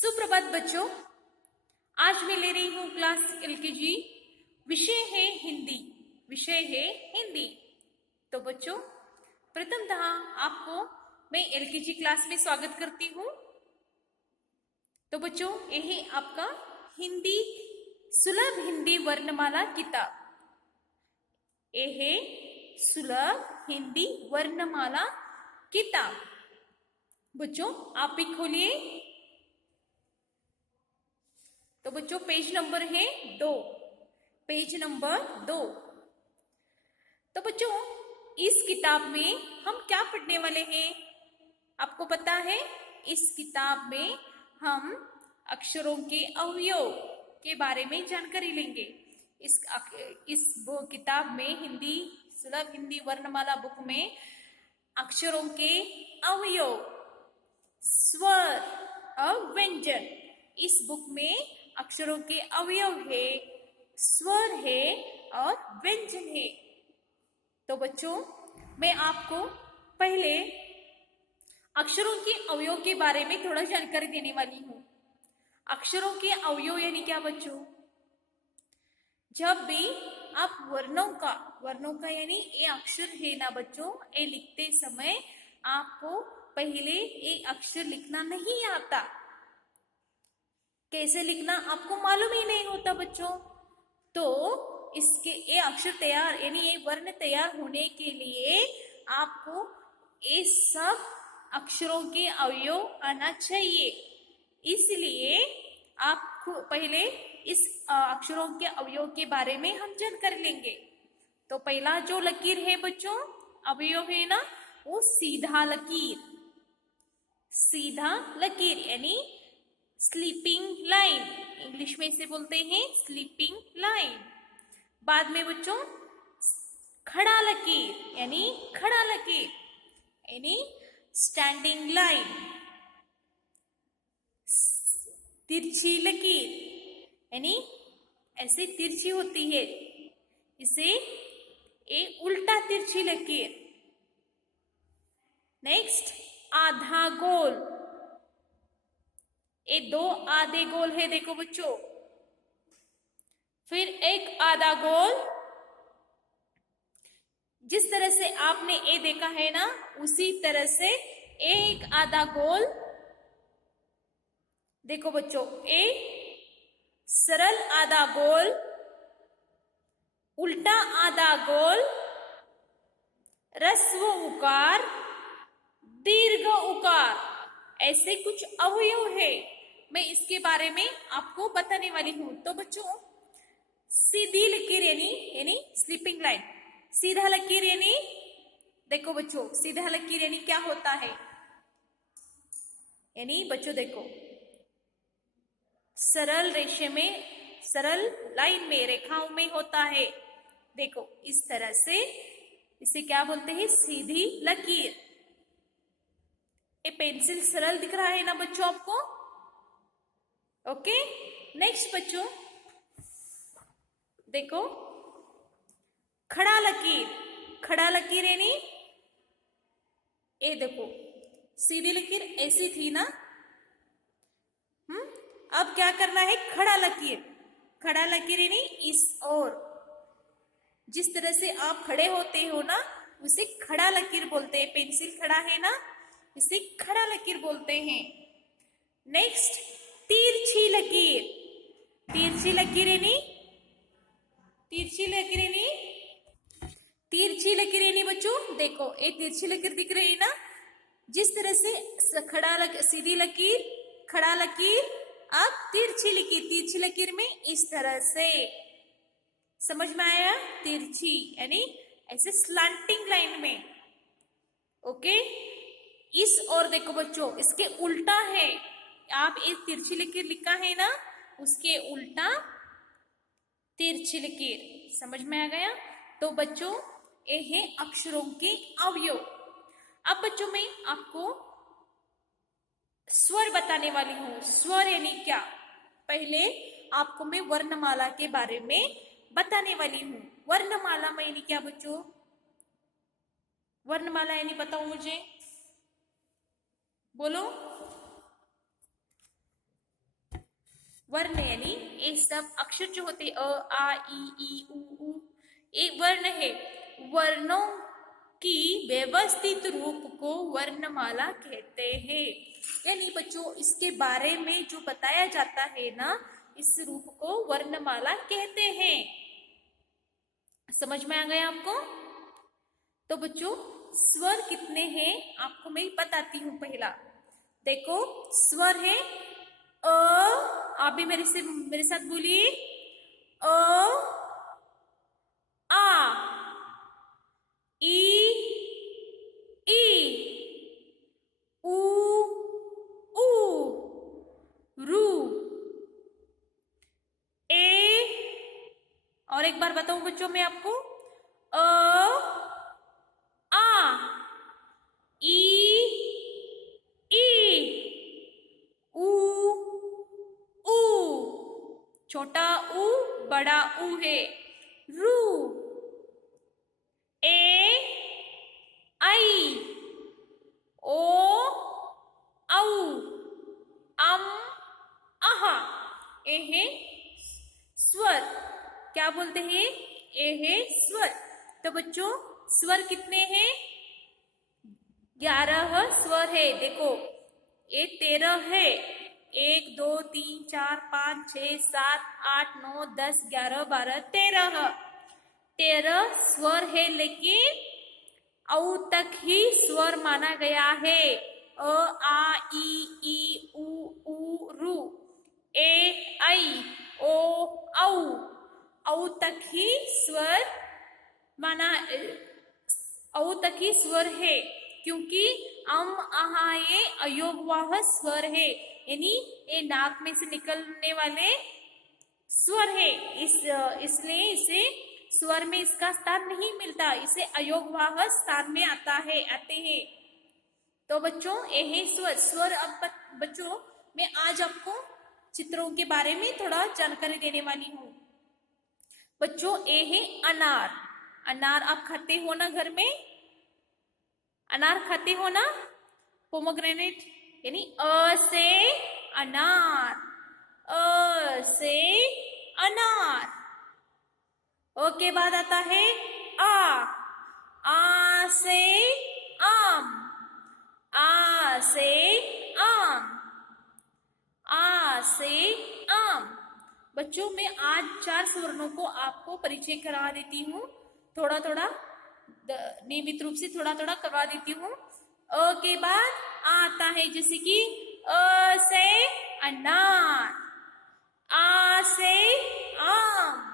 सुप्रभात बच्चों। आज मैं ले रही हूँ क्लास एलकेजी। विषय है हिंदी। विषय है हिंदी। तो बच्चों, प्रथमतः आपको मैं एलकेजी क्लास में स्वागत करती हूँ। तो बच्चों, यही आपका हिंदी सुलभ हिंदी वर्णमाला किताब। ये है सुलभ हिंदी वर्णमाला किताब। बच्चों, आप भी खोलिए। तो बच्चों, पेज नंबर है 2। Page number 2। तो बच्चों, इस किताब में हम क्या पढ़ने वाले हैं? आपको पता है, इस किताब में हम अक्षरों के अवयव के बारे में जानकारी लेंगे। इस किताब में हिंदी सुलभ हिंदी वर्णमाला बुक में अक्षरों के अवयव, स्वर और व्यंजन, इस बुक में अक्षरों के अवयव है, स्वर है और व्यंजन है। तो बच्चों, मैं आपको पहले अक्षरों के अवयव के बारे में थोड़ा जानकारी देने वाली हूँ। अक्षरों के अवयव यानी क्या बच्चों? जब भी आप वर्णों का यानी ये अक्षर है ना बच्चों, ये लिखते समय आपको पहले ये अक्षर लिखना नहीं आता। कैसे लिखना आपको मालूम ही नहीं होता बच्चों। तो इसके ये अक्षर तैयार यानी ये वर्ण तैयार होने के लिए आपको ये सब अक्षरों के अवयव आना चाहिए। इसलिए आप पहले इस अक्षरों के अवयव के बारे में हम जानकारी लेंगे। तो पहला जो लकीर है बच्चों, अवयव है ना, वो सीधा लकीर। सीधा लकीर यानी स्लीपिंग लाइन, इंग्लिश में इसे बोलते हैं स्लीपिंग लाइन। बाद में बच्चों खड़ा लकीर यानी खड़ा लकीर यानी स्टैंडिंग लाइन। तिरछी लकीर यानी ऐसे तिरछी होती है, इसे एक उल्टा तिरछी लकीर। नेक्स्ट आधा गोल, ये दो आधे गोल है, देखो बच्चों। फिर एक आधा गोल, जिस तरह से आपने ए देखा है ना, उसी तरह से एक आधा गोल। देखो बच्चों, ए सरल आधा गोल, उल्टा आधा गोल, ह्रस्व उकार, दीर्घ उकार, ऐसे कुछ अवयव है। मैं इसके बारे में आपको बताने वाली हूं। तो बच्चों, सीधी लकीर यानी स्लीपिंग लाइन, सीधा लकीर यानी, देखो बच्चों, सीधा लकीर यानी क्या होता है? यानी बच्चों देखो, सरल रेशे में, सरल लाइन में, रेखाओं में होता है। देखो इस तरह से, इसे क्या बोलते हैं? सीधी लकीर। ये पेंसिल सरल दिख रहा है ना बच्चों आपको? ओके। नेक्स्ट बच्चों देखो, खड़ा लकीर। खड़ा लकीर यानी, ये देखो सीधी लकीर ऐसी थी ना, अब क्या करना है? खड़ा लकीर। खड़ा लकीर यानी इस ओर, जिस तरह से आप खड़े होते हो ना, उसे खड़ा लकीर बोलते हैं। पेंसिल खड़ा है ना, इसे खड़ा लकीर बोलते हैं। नेक्स्ट तिरछी लकीर। तिरछी लकीर यानी, तिरछी लकीर यानी, तिरछी लकीर यानी बच्चों देखो, एक तिरछी लकीर दिख रही है ना, जिस तरह से सीधी लकीर, खड़ा लकीर, अब तिरछी लकीर। तिरछी लकीर में इस तरह से, समझ में आया? तिरछी यानी ऐसे स्लांटिंग लाइन में। ओके। इस और देखो बच्चों, इसके उल्टा है। आप इस तिरछी लकीर लिखा है ना, उसके उल्टा तिरछी लकीर। समझ में आ गया? तो बच्चों, ये है अक्षरों के अवयव। अब बच्चों, मैं आपको स्वर बताने वाली हूं। स्वर यानी क्या? पहले आपको मैं वर्णमाला के बारे में बताने वाली हूं। वर्णमाला में यानी क्या बच्चों? वर्णमाला यानी बताओ मुझे, बोलो। वर्ण यानी ये सब अक्षर जो होते अ आ ई उ एक वर्ण है। वर्णों की व्यवस्थित रूप को वर्णमाला कहते हैं। यानी बच्चों इसके बारे में जो बताया जाता है ना, इस रूप को वर्णमाला कहते हैं। समझ में आ गया आपको? तो बच्चों स्वर कितने हैं आपको मैं बताती हूं। पहला देखो, स्वर है अ, आप भी मेरे साथ बोलिए, अ आ ई ई उ ऊ रू ए। और एक बार बताऊं बच्चों मैं आपको, अ आ ई ई उ ऊ, छोटा ऊ बड़ा ऊ है, रू ए आई ओ औ अम आहा। ए है स्वर। क्या बोलते हैं? ए है स्वर। तो बच्चों स्वर कितने हैं? 11 स्वर है। देखो ये 13 है। 1 2 3 4 5 6 7 8 9 10 11 12 13। 13 स्वर है, लेकिन औ तक ही स्वर माना गया है। अ आ ई उ रू ए आई ओ औ तक ही स्वर माना, औ तक ही स्वर है, क्योंकि अम आहा ये अयोगवाह स्वर है, यानी ये नाक में से निकलने वाले स्वर है। इसलिए इसे स्वर में इसका स्थान नहीं मिलता, इसे अयोगवाह स्थान में आते हैं। तो बच्चों ये है स्वर। स्वर अब बच्चों मैं आज आपको चित्रों के बारे में थोड़ा जानकारी देने वाली हूँ। बच्चों ये है अनार। अनार आप खाते हो ना घर में? अनार खाते हो ना? पोमोग्रेनेट, यानी अ से अनार, अ से अनार। अ के बाद आता है आ से आम, आ से आम, आ से आम। बच्चों मैं आज 4 स्वर्णों को आपको परिचय करा देती हूँ, थोड़ा थोड़ा नियमित रूप से थोड़ा थोड़ा करवा देती हूँ। अ के बाद आ आता है, जैसे कि अ से अनार, आ से आम।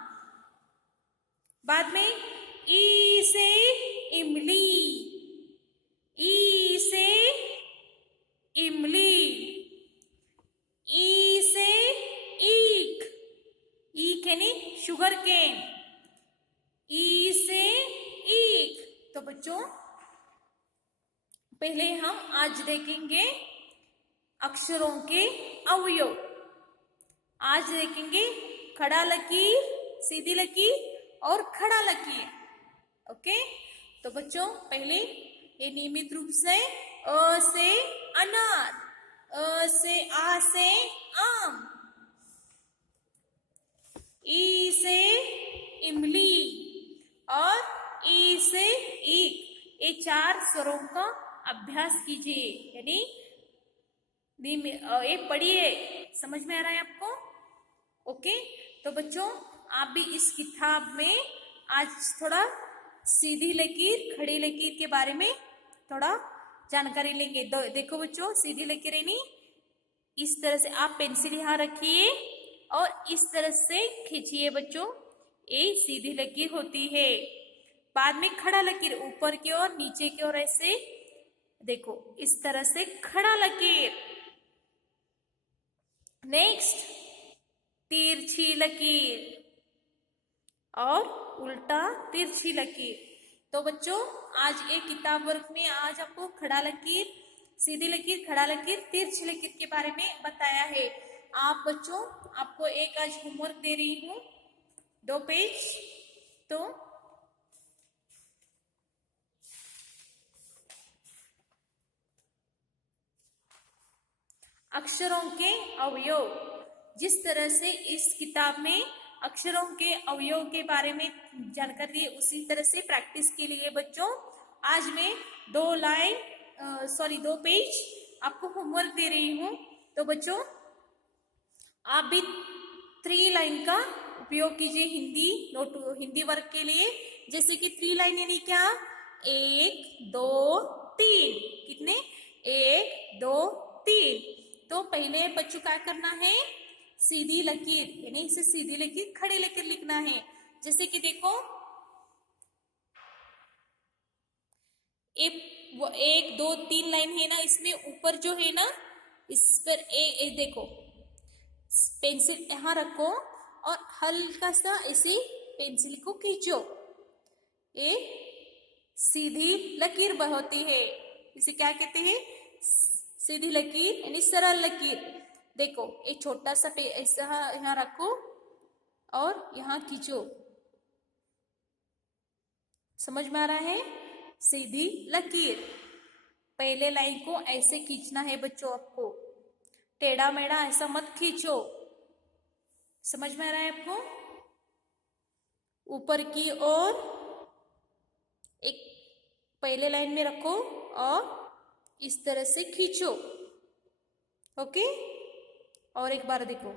बाद में ई से इमली, ई से इमली, ई से ईख, ईख यानी शुगर केन, ई से ईख। तो बच्चों पहले हम आज देखेंगे अक्षरों के अवयव। आज देखेंगे खड़ा लकीर, सीधी लकीर और खड़ा लकीर। ओके, तो बच्चों पहले ये नियमित रूप से अ से अनार, अ से आ से आम, ई से इमली और ई से ईख। ये 4 स्वरों का अभ्यास कीजिए, यानी ये पढ़िए। समझ में आ रहा है आपको? ओके, तो बच्चों आप भी इस किताब में आज थोड़ा सीधी लकीर खड़ी लकीर के बारे में थोड़ा जानकारी लेंगे। देखो बच्चों, सीधी लकीर यानी इस तरह से आप पेंसिल यहाँ रखिए और इस तरह से खींचिए बच्चों, ये सीधी लकीर होती है। बाद में खड़ा लकीर ऊपर की ओर नीचे की ओर, ऐसे देखो इस तरह से खड़ा लकीर। नेक्स्ट तिरछी लकीर और उल्टा तिरछी लकीर। तो बच्चों आज एक किताब वर्ग में आज आपको खड़ा लकीर, सीधी लकीर, खड़ा लकीर, तिरछी लकीर के बारे में बताया है। आप बच्चों आपको एक आज होमवर्क दे रही हूँ, 2 पेज। तो अक्षरों के अवयव, जिस तरह से इस किताब में अक्षरों के अवयव के बारे में जानकारी दी, उसी तरह से प्रैक्टिस के लिए बच्चों आज मैं 2 पेज आपको होमवर्क दे रही हूँ। तो बच्चों आप भी 3 लाइन का उपयोग कीजिए हिंदी वर्ग के लिए। जैसे कि 3 लाइन यानी क्या, 1 2 3, कितने, 1 2 3। तो पहले बच्चों क्या करना है, सीधी लकीर यानी इसे सीधी लकीर खड़ी लकीर लिखना है। जैसे कि देखो 1 2 3 लाइन है ना, इसमें ऊपर जो है ना इस पर देखो पेंसिल यहाँ रखो और हल्का सा इसी पेंसिल को खींचो, ये सीधी लकीर होती है। इसे क्या कहते हैं, सीधी लकीर यानी सरल लकीर। देखो एक छोटा सा ऐसा यहाँ रखो और यहाँ खींचो, समझ में आ रहा है, सीधी लकीर। पहले लाइन को ऐसे खींचना है बच्चों, आपको टेढ़ा मेढ़ा ऐसा मत खींचो, समझ में आ रहा है आपको। ऊपर की ओर एक पहले लाइन में रखो और इस तरह से खींचो, ओके। और एक बार देखो,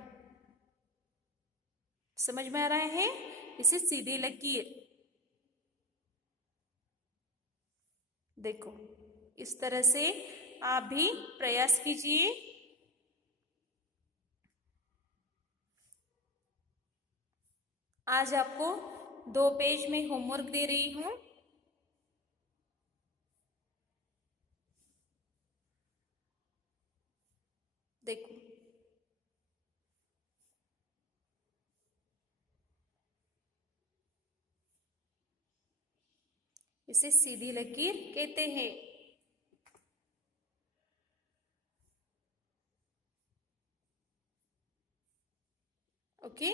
समझ में आ रहा है, इसे सीधी लकीर। देखो इस तरह से आप भी प्रयास कीजिए। आज आपको 2 पेज में होमवर्क दे रही हूं। देखो इसे सीधी लकीर कहते हैं। ओके,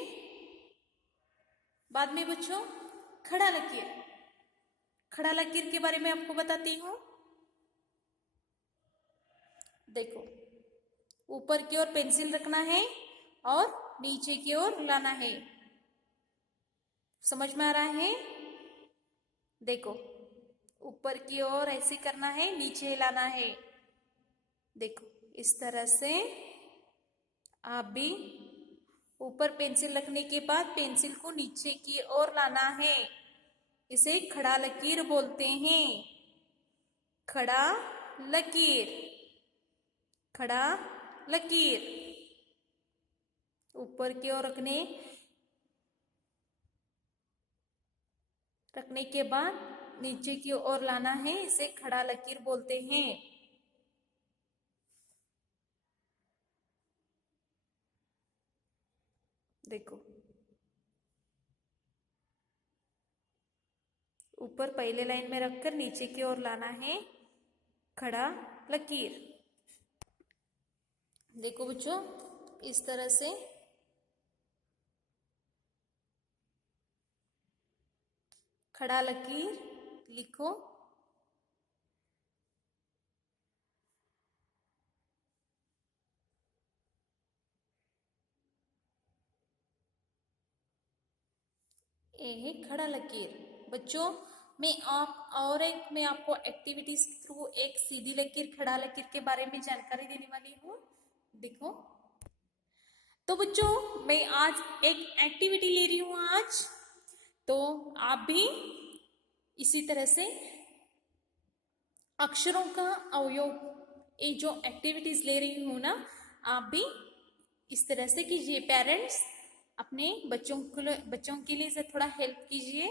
बाद में बच्चों खड़ा लकीर, खड़ा लकीर के बारे में आपको बताती हूं। देखो ऊपर की ओर पेंसिल रखना है और नीचे की ओर लाना है, समझ में आ रहा है। देखो ऊपर की ओर ऐसे करना है, नीचे लाना है। देखो इस तरह से आप भी ऊपर पेंसिल रखने के बाद पेंसिल को नीचे की ओर लाना है, इसे खड़ा लकीर बोलते हैं। खड़ा लकीर, खड़ा लकीर। ऊपर की ओर रखने के बाद नीचे की ओर लाना है, इसे खड़ा लकीर बोलते हैं। देखो ऊपर पहले लाइन में रखकर नीचे की ओर लाना है, खड़ा लकीर। देखो बच्चों इस तरह से खड़ा लकीर लिखो। ये है खड़ा लकीर। बच्चों मैं आपको एक्टिविटीज के थ्रू एक सीधी लकीर खड़ा लकीर के बारे में जानकारी देने वाली हूँ। देखो तो बच्चों मैं आज एक एक्टिविटी ले रही हूँ आज, तो आप भी इसी तरह से अक्षरों का अवयव, ये जो एक्टिविटीज ले रही हूँ ना, आप भी इस तरह से कीजिए। पेरेंट्स अपने बच्चों के लिए थोड़ा हेल्प कीजिए,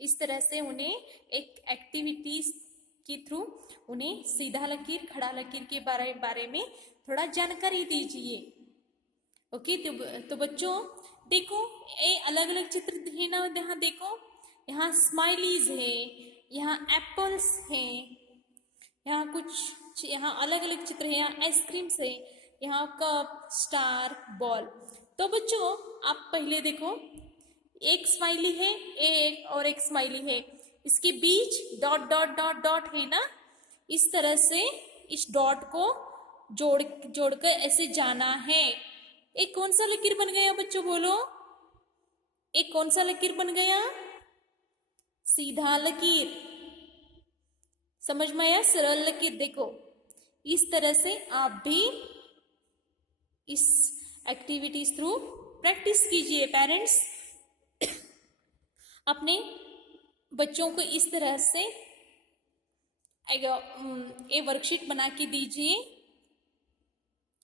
इस तरह से उन्हें एक एक्टिविटीज के थ्रू उन्हें सीधा लकीर खड़ा लकीर के बारे में थोड़ा जानकारी दीजिए। ओके, तो बच्चों देखो ये अलग अलग चित्र है ना, यहाँ देखो, यहाँ स्माइलीज है, यहाँ एप्पल्स है, यहाँ कुछ यहाँ अलग अलग चित्र है, यहाँ आइसक्रीम्स है, यहाँ कप, स्टार, बॉल। तो बच्चों आप पहले देखो, एक स्माइली है, एक स्माइली है, इसके बीच डॉट डॉट डॉट डॉट है ना, इस तरह से इस डॉट को जोड़कर ऐसे जाना है, एक कौन सा लकीर बन गया बच्चों, बोलो। एक कौन सा लकीर बन गया? सीधा लकीर। समझ में आया? सरल लकीर। देखो इस तरह से आप भी इस एक्टिविटीज थ्रू प्रैक्टिस कीजिए। पेरेंट्स अपने बच्चों को इस तरह से ये वर्कशीट बना के दीजिए।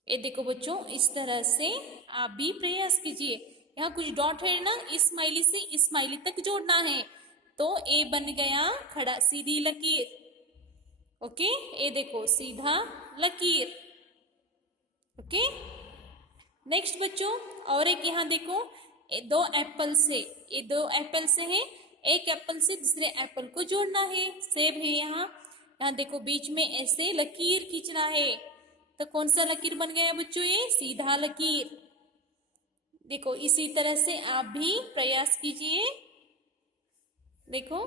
ये देखो बच्चों, इस तरह से आप भी प्रयास कीजिए। यहाँ कुछ डॉट है ना, स्माइली से स्माइली तक जोड़ना है, तो ए बन गया खड़ा सीधी लकीर। ओके, ये देखो सीधा लकीर। ओके, नेक्स्ट बच्चों, और एक यहाँ देखो, ये दो एप्पल से, ये दो एप्पल से है, एक एप्पल से दूसरे एप्पल को जोड़ना है। सेब है यहाँ, यहाँ देखो बीच में ऐसे लकीर खींचना है, तो कौन सा लकीर बन गया बच्चों? ये सीधा लकीर। देखो इसी तरह से आप भी प्रयास कीजिए। देखो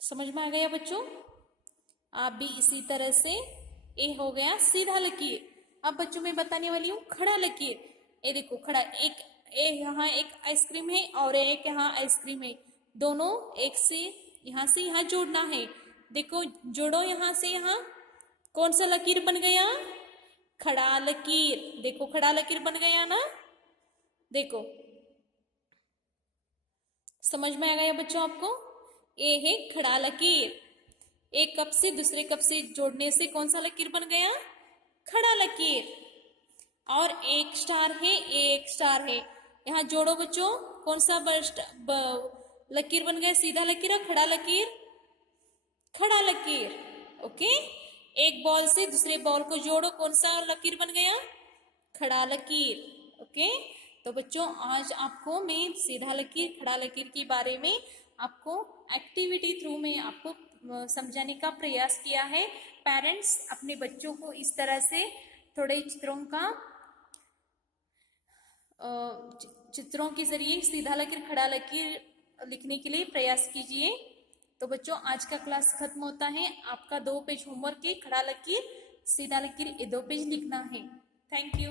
समझ में आ गया बच्चों? आप भी इसी तरह से, ये हो गया सीधा लकीर। अब बच्चों मैं बताने वाली हूँ खड़ा लकीर। ये देखो खड़ा, एक यहाँ एक आइसक्रीम है और एक यहाँ आइसक्रीम है, दोनों एक से यहाँ जोड़ना है। देखो जोड़ो यहाँ से यहाँ, कौन सा लकीर बन गया? खड़ा लकीर। देखो खड़ा लकीर बन गया ना, देखो समझ में आ गया बच्चों आपको? ये है खड़ा लकीर। एक कप से दूसरे कप से जोड़ने से कौन सा लकीर बन गया? खड़ा लकीर। और एक स्टार है, एक स्टार है, यहाँ जोड़ो बच्चों, कौन सा लकीर बन गया? सीधा लकीर और खड़ा लकीर? खड़ा लकीर। ओके, एक बॉल से दूसरे बॉल को जोड़ो, कौन सा लकीर बन गया? खड़ा लकीर। ओके, तो बच्चों आज आपको मैं सीधा लकीर खड़ा लकीर के बारे में आपको एक्टिविटी थ्रू में आपको समझाने का प्रयास किया है। पेरेंट्स अपने बच्चों को इस तरह से थोड़े चित्रों के जरिए सीधा लकीर खड़ा लकीर लिखने के लिए प्रयास कीजिए। तो बच्चों आज का क्लास खत्म होता है। आपका 2 पेज होमवर्क है, खड़ा लकीर सीधा लकीर, ये 2 पेज लिखना है। Thank you.